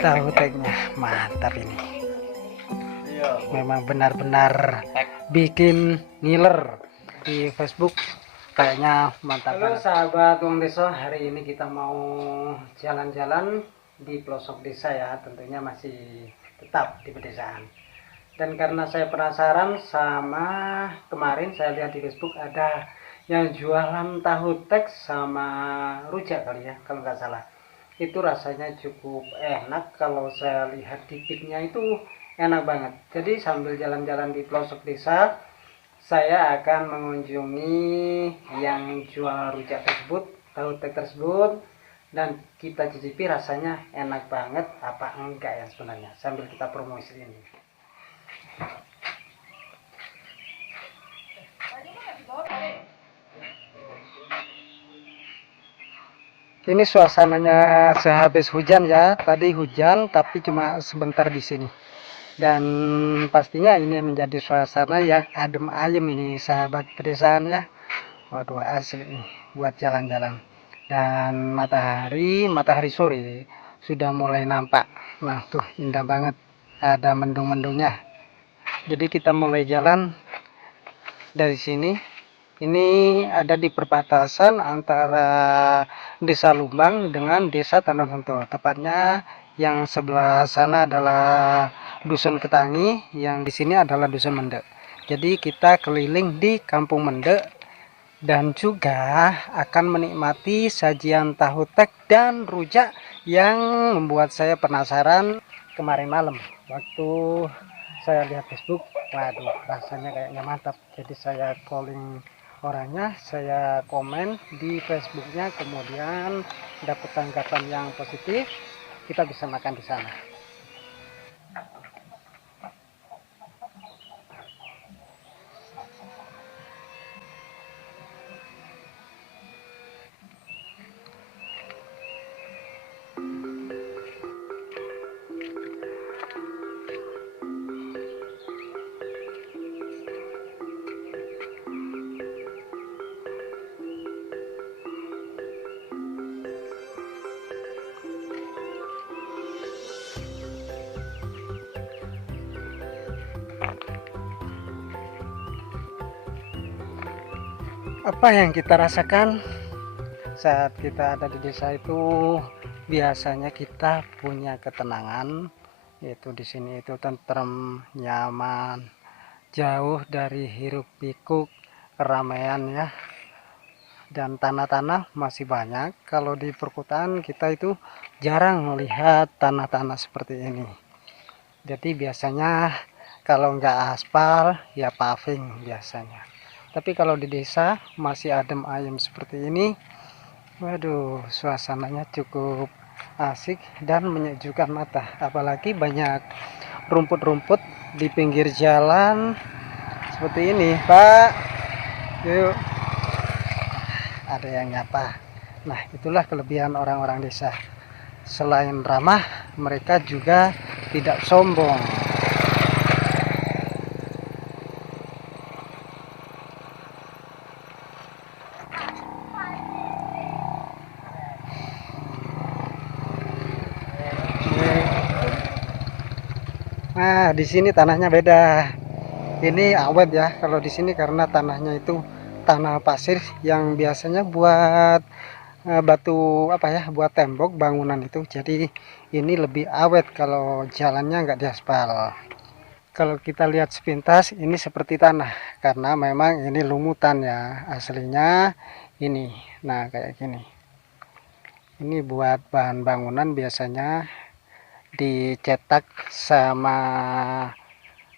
tahu teknya mantap ini. Memang benar-benar bikin ngiler di Facebook, kayaknya mantap. Halo sahabat Wong Desa, hari ini kita mau jalan-jalan di pelosok desa ya, tentunya masih tetap di pedesaan. Dan karena saya penasaran sama kemarin saya lihat di Facebook ada yang jualan tahu tek sama rujak kali ya, kalau nggak salah. Itu rasanya cukup enak, kalau saya lihat di piknya itu enak banget. Jadi sambil jalan-jalan di pelosok desa, saya akan mengunjungi yang jual rujak tersebut, tahu tek tersebut, dan kita cicipi rasanya enak banget apa enggak ya sebenarnya, sambil kita promosi ini. Ini suasananya sehabis hujan ya. Tadi hujan tapi cuma sebentar di sini. Dan pastinya ini menjadi suasana yang adem ayem ini sahabat pedesaan ya. Waduh, asli nih buat jalan-jalan. Dan matahari sore sudah mulai nampak. Nah, tuh indah banget. Ada mendung-mendungnya. Jadi kita mulai jalan dari sini. Ini ada di perbatasan antara Desa Lumbang dengan Desa Tanah Sentul. Tepatnya yang sebelah sana adalah Dusun Ketangi, yang di sini adalah Dusun Mendek. Jadi kita keliling di Kampung Mendek dan juga akan menikmati sajian tahu tek dan rujak yang membuat saya penasaran kemarin malam waktu saya lihat Facebook. Waduh, rasanya kayaknya mantap. Jadi saya calling orangnya, saya komen di Facebooknya, kemudian dapat tanggapan yang positif, kita bisa makan di sana. Apa yang kita rasakan saat kita ada di desa itu, biasanya kita punya ketenangan, yaitu di sini itu tentrem, nyaman, jauh dari hiruk pikuk keramaian ya. Dan tanah-tanah masih banyak. Kalau di perkotaan kita itu jarang melihat tanah-tanah seperti ini. Jadi biasanya kalau nggak aspal ya paving biasanya. Tapi kalau di desa masih adem ayem seperti ini, waduh, suasananya cukup asik dan menyejukkan mata. Apalagi banyak rumput-rumput di pinggir jalan seperti ini. Pak, yuk. Ada yang nyapa. Nah, itulah kelebihan orang-orang desa. Selain ramah, mereka juga tidak sombong. Nah, di sini tanahnya beda. Ini awet ya kalau di sini, karena tanahnya itu tanah pasir yang biasanya buat batu apa ya, buat tembok bangunan itu. Jadi ini lebih awet kalau jalannya nggak diaspal. Kalau kita lihat sepintas ini seperti tanah, karena memang ini lumutan ya aslinya ini. Nah, kayak gini. Ini buat bahan bangunan biasanya dicetak sama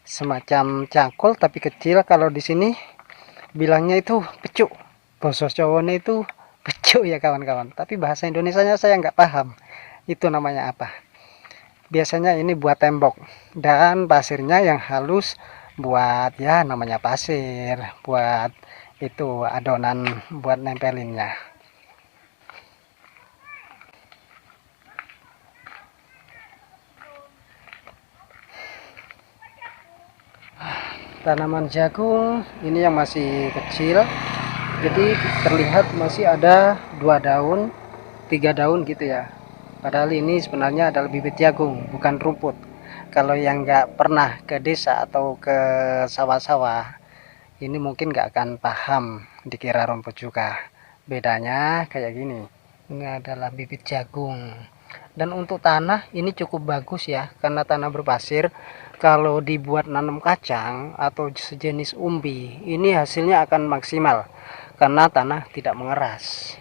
semacam cangkul tapi kecil. Kalau di sini bilangnya itu pecuk, bahasa Jawanya itu pecuk ya kawan-kawan, tapi bahasa Indonesianya saya nggak paham itu namanya apa. Biasanya ini buat tembok, dan pasirnya yang halus buat ya namanya pasir, buat itu adonan buat nempelinnya. Tanaman jagung ini yang masih kecil, jadi terlihat masih ada 2 daun 3 daun gitu ya. Padahal ini sebenarnya adalah bibit jagung, bukan rumput. Kalau yang nggak pernah ke desa atau ke sawah-sawah, ini mungkin nggak akan paham, dikira rumput juga. Bedanya kayak gini. Ini adalah bibit jagung. Dan untuk tanah ini cukup bagus ya, karena tanah berpasir. Kalau dibuat nanam kacang atau sejenis umbi, ini hasilnya akan maksimal karena tanah tidak mengeras.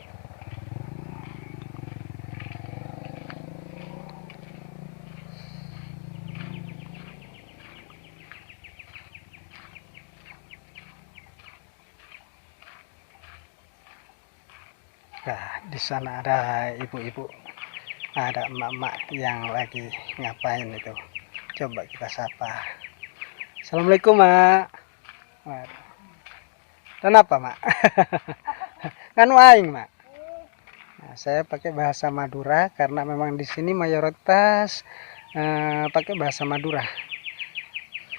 Nah, di sana ada ibu-ibu, ada emak-emak yang lagi ngapain itu. Coba kita sapa. Assalamualaikum, Mak. Waduh. Kenapa, Mak? Kan aing, Mak. Nah, saya pakai bahasa Madura karena memang di sini mayoritas pakai bahasa Madura.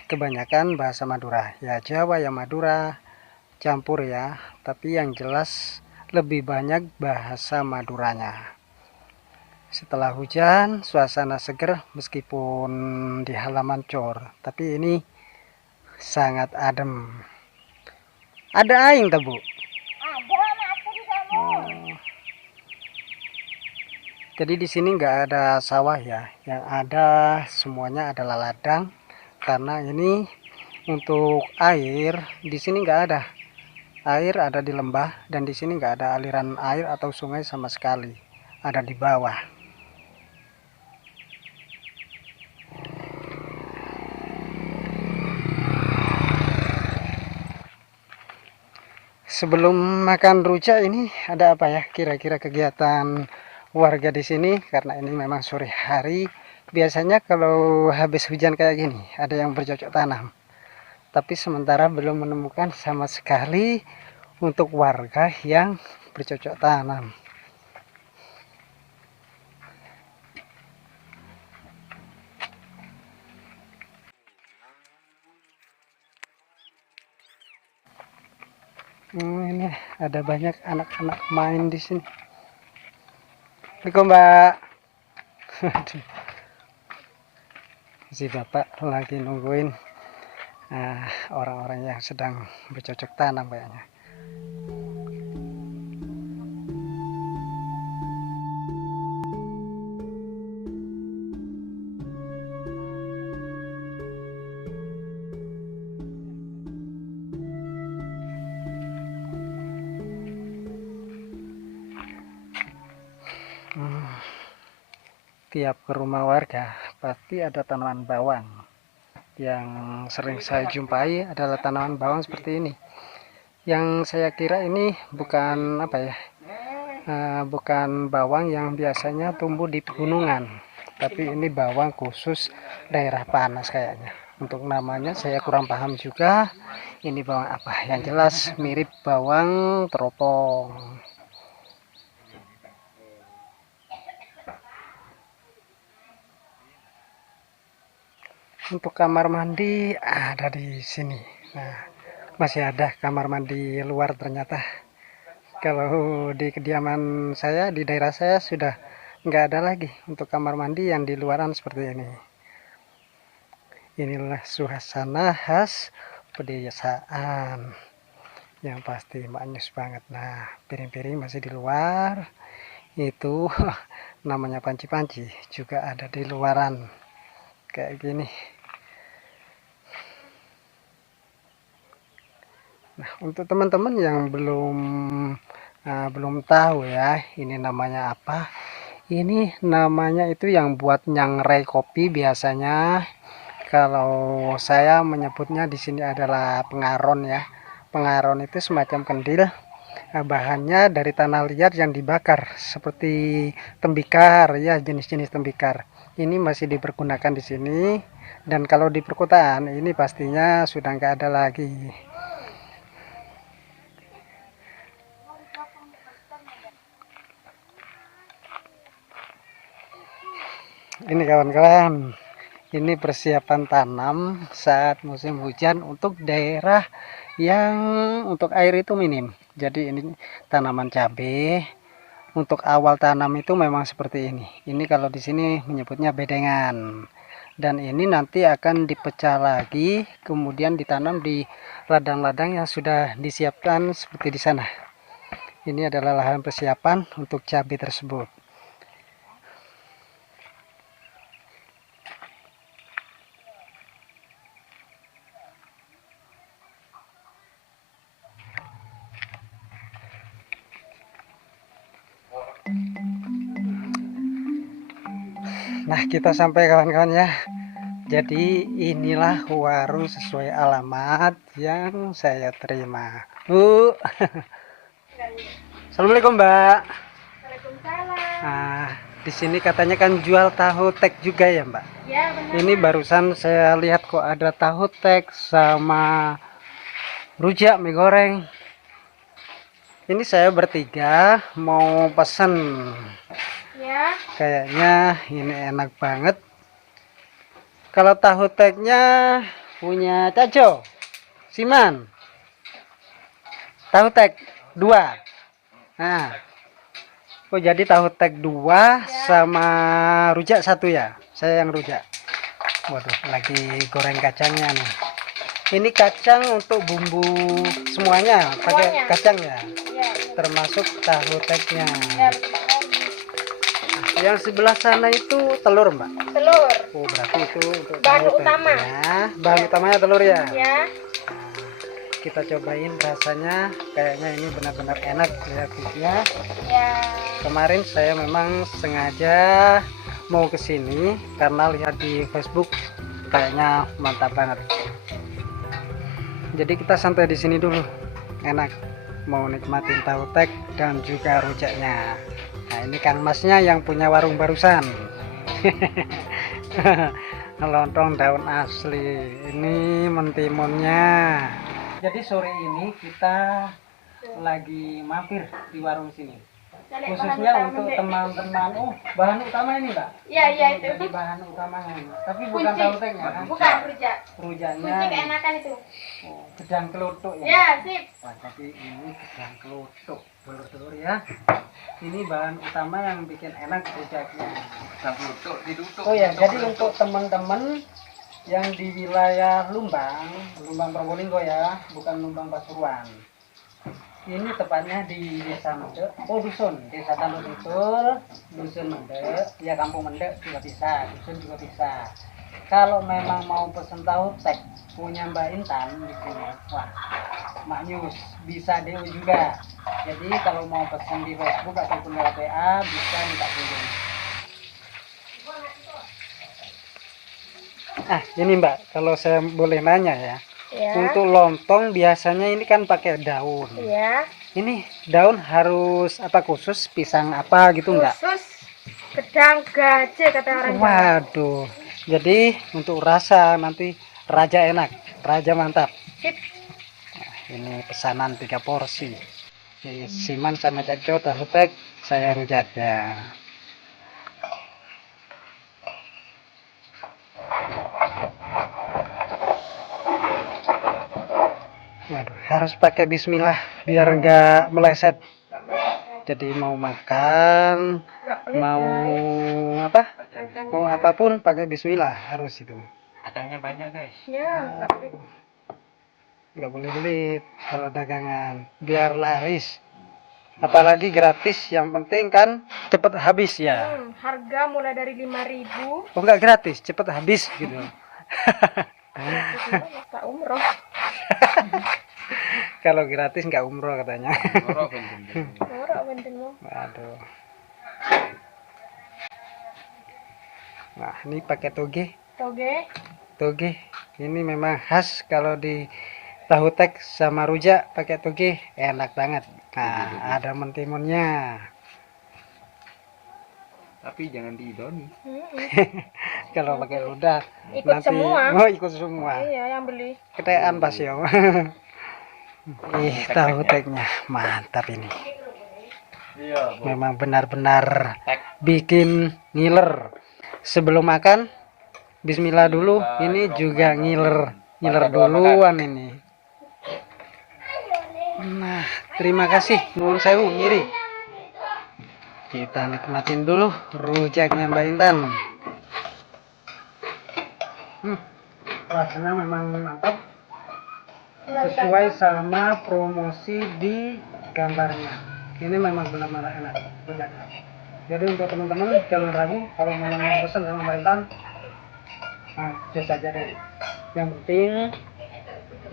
Kebanyakan bahasa Madura. Ya Jawa ya Madura campur ya, tapi yang jelas lebih banyak bahasa Maduranya. Setelah hujan, suasana seger meskipun di halaman cor, tapi ini sangat adem. Ada aing tak, Bu? Oh. Jadi di sini nggak ada sawah ya, yang ada semuanya adalah ladang karena ini untuk air di sini nggak ada. Air ada di lembah dan di sini nggak ada aliran air atau sungai sama sekali. Ada di bawah. Sebelum makan rujak ini ada apa ya? Kira-kira kegiatan warga di sini karena ini memang sore hari. Biasanya kalau habis hujan kayak gini ada yang bercocok tanam. Tapi sementara belum menemukan sama sekali untuk warga yang bercocok tanam. Ini ada banyak anak-anak main di sini. Assalamualaikum, Mbak. Si bapak lagi nungguin orang-orang yang sedang bercocok tanam kayaknya. Tiap ke rumah warga pasti ada tanaman bawang. Yang sering saya jumpai adalah tanaman bawang seperti ini. Yang saya kira ini bukan apa ya, bukan bawang yang biasanya tumbuh di pegunungan, tapi ini bawang khusus daerah panas kayaknya. Untuk namanya saya kurang paham juga. Ini bawang apa? Yang jelas mirip bawang teropong. Untuk kamar mandi ada di sini. Nah, masih ada kamar mandi luar ternyata. Kalau di kediaman saya, di daerah saya sudah nggak ada lagi untuk kamar mandi yang di luaran seperti ini. Inilah suasana khas pedesaan yang pasti maknyus banget. Nah, piring-piring masih di luar. Itu namanya panci-panci juga ada di luaran kayak gini. Nah, untuk teman-teman yang belum tahu ya, ini namanya apa? Ini namanya itu yang buat nyangrai kopi biasanya. Kalau saya menyebutnya di sini adalah pengaron ya. Pengaron itu semacam kendil. Bahannya dari tanah liat yang dibakar seperti tembikar ya, jenis-jenis tembikar. Ini masih dipergunakan di sini dan kalau di perkotaan ini pastinya sudah nggak ada lagi. Ini kawan-kawan, ini persiapan tanam saat musim hujan untuk daerah yang untuk air itu minim. Jadi ini tanaman cabai, untuk awal tanam itu memang seperti ini. Ini kalau di sini menyebutnya bedengan. Dan ini nanti akan dipecah lagi, kemudian ditanam di ladang-ladang yang sudah disiapkan seperti di sana. Ini adalah lahan persiapan untuk cabai tersebut. Nah, kita sampai kawan-kawan ya. Jadi inilah warung sesuai alamat yang saya terima. Bu. Assalamualaikum, Mbak. Waalaikumsalam. Nah, di sini katanya kan jual tahu tek juga ya, Mbak? Ya, benar. Ini barusan saya lihat kok ada tahu tek sama rujak mie goreng. Ini saya bertiga mau pesen. Ya. Kayaknya ini enak banget. Kalau tahu teknya punya Caco, Siman. Tahu tek 2. Nah, oh jadi tahu tek 2 sama rujak 1 ya. Saya yang rujak. Waduh, lagi goreng kacangnya nih. Ini kacang untuk bumbu semuanya, pakai kacang ya. Ya. Termasuk tahu teknya. Ya, betul. Yang sebelah sana itu telur, Mbak. Telur. Oh, berarti itu untuk Bahan tahu utama. teknya. Bahan utamanya telur ya. Ya. Kita cobain rasanya, kayaknya ini benar-benar enak kreatifnya. Ya. Kemarin saya memang sengaja mau kesini karena lihat di Facebook kayaknya mantap banget. Jadi kita santai di sini dulu, enak. Mau nikmatin tahu tek dan juga rujaknya. Nah, ini Kang Masnya yang punya warung barusan. Lontong daun asli. Ini mentimunnya. Jadi sore ini kita lagi mampir di warung sini. Khususnya untuk teman-teman. Oh, bahan utama ini, Mbak? Ya, ya itu. Jadi bahan utamanya ini. Tapi bukan tahu teknya kan? Bukan rujak. Rujaknya. Kunci keenakan itu. Oh, gedang kelutuk ya. Ya, sip. Wah, jadi ini gedang kelutuk. Telur-telur ya. Ini bahan utama yang bikin enak rujaknya. Gedang kelutuk ditutup. Oh ya, jadi untuk teman-teman yang di wilayah Lumbang Probolinggo ya, bukan Lumbang Pasuruan. Ini tepatnya di Desa Mendek, Desa Tanduk Tutul, Dusun Mendek, ya Kampung Mendek juga bisa, Dusun juga bisa. Kalau memang mau pesen tahu tek punya Mbak Intan di sini, wah, maknyus, bisa DO juga. Jadi kalau mau pesen di Facebook ataupun lewat WA bisa minta kirim. Ini Mbak, kalau saya boleh nanya ya. Ya. Untuk lontong biasanya ini kan pakai daun. Ya. Ini daun harus apa khusus, pisang apa gitu enggak? Khusus gedang gajah kata orang Jawa. Waduh. Jadi untuk rasa nanti raja enak, raja mantap. Sip. Nah, ini pesanan 3 porsi. Siman sama Caco tahu tek, saya rujak ya. Waduh, harus pakai bismillah biar enggak meleset. Jadi mau makan, mau apa? Mau apapun pakai bismillah harus itu. Kacangnya banyak, guys. Ya. Nggak boleh belit kalau dagangan, biar laris. Apalagi gratis, yang penting kan cepet habis ya. Harga mulai dari 5.000. Oh nggak gratis, cepet habis gitu. Tak umroh. Kalau gratis nggak umroh katanya. Ngorok, ben-ben. Umroh bentenmu. Waduh. Nah ini pakai toge. Toge ini memang khas kalau di tahu tek sama rujak pakai toge enak banget. Nah ada mentimunnya. Tapi jangan diidoni. Kalau pakai ludah Ikut nanti semua. mau ikut semua. Iya, yang beli. Ketean pas ya. Tahu teknya mantap ini. Iya, Memang benar-benar bikin ngiler. Sebelum makan bismillah dulu. Ini juga ngiler duluan ini. Nah, terima kasih. Nuwun sewu ngiri. Kita nikmatin dulu rujaknya Mbak Intan. Rasanya memang mantap, sesuai sama promosi di gambarnya. Ini memang benar-benar enak rujaknya. Jadi untuk teman-teman jangan ragu kalau mau pesan sama Mbak Intan, bisa aja deh. Yang penting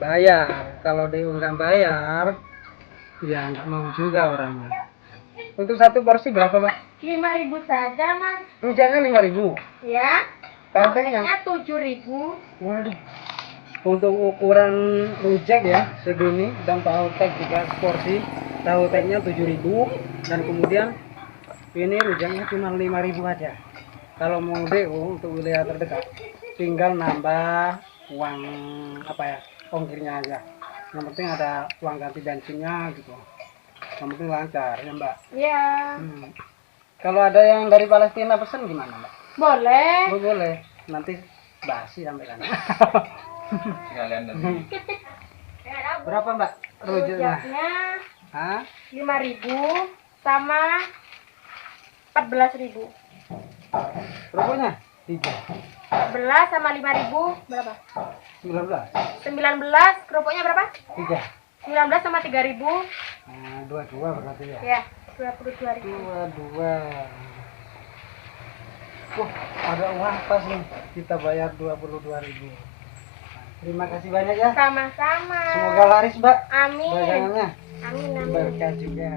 bayar. Kalau dia nggak bayar, ya nggak mau juga orangnya. Untuk satu porsi berapa, Mbak? 5.000 saja, Mas. Rujaknya 5.000. Ya. Pempeknya? 7.000. Waduh. Untuk ukuran rujak ya segini, dan tahu tek juga porsi. Tahu teknya 7.000, dan kemudian ini rujaknya cuma 5.000 aja. Kalau mau DO untuk wilayah terdekat, tinggal nambah uang ongkirnya aja. Yang penting ada uang ganti bensinnya gitu. Yang penting lancar ya Mbak. Ya. Kalau ada yang dari Palestina pesan gimana Mbak? Boleh. Oh, boleh. Nanti basi sampai sana. Sekalian nanti. Berapa Mbak rujaknya? Rujaknya Hah? 5.000 sama 14.000. Rokoknya? 3. 14 sama 5.000 berapa? 19. 19. Kerupuknya berapa? 3. 19 sama 3.000. Nah, 22 berarti ya? Ya, 22.000. 22. Ada uang pas nih. Kita bayar 22.000. Terima kasih banyak ya. Sama-sama. Semoga laris, Mbak. Amin. Dagangannya. Amin, amin. Berkah juga.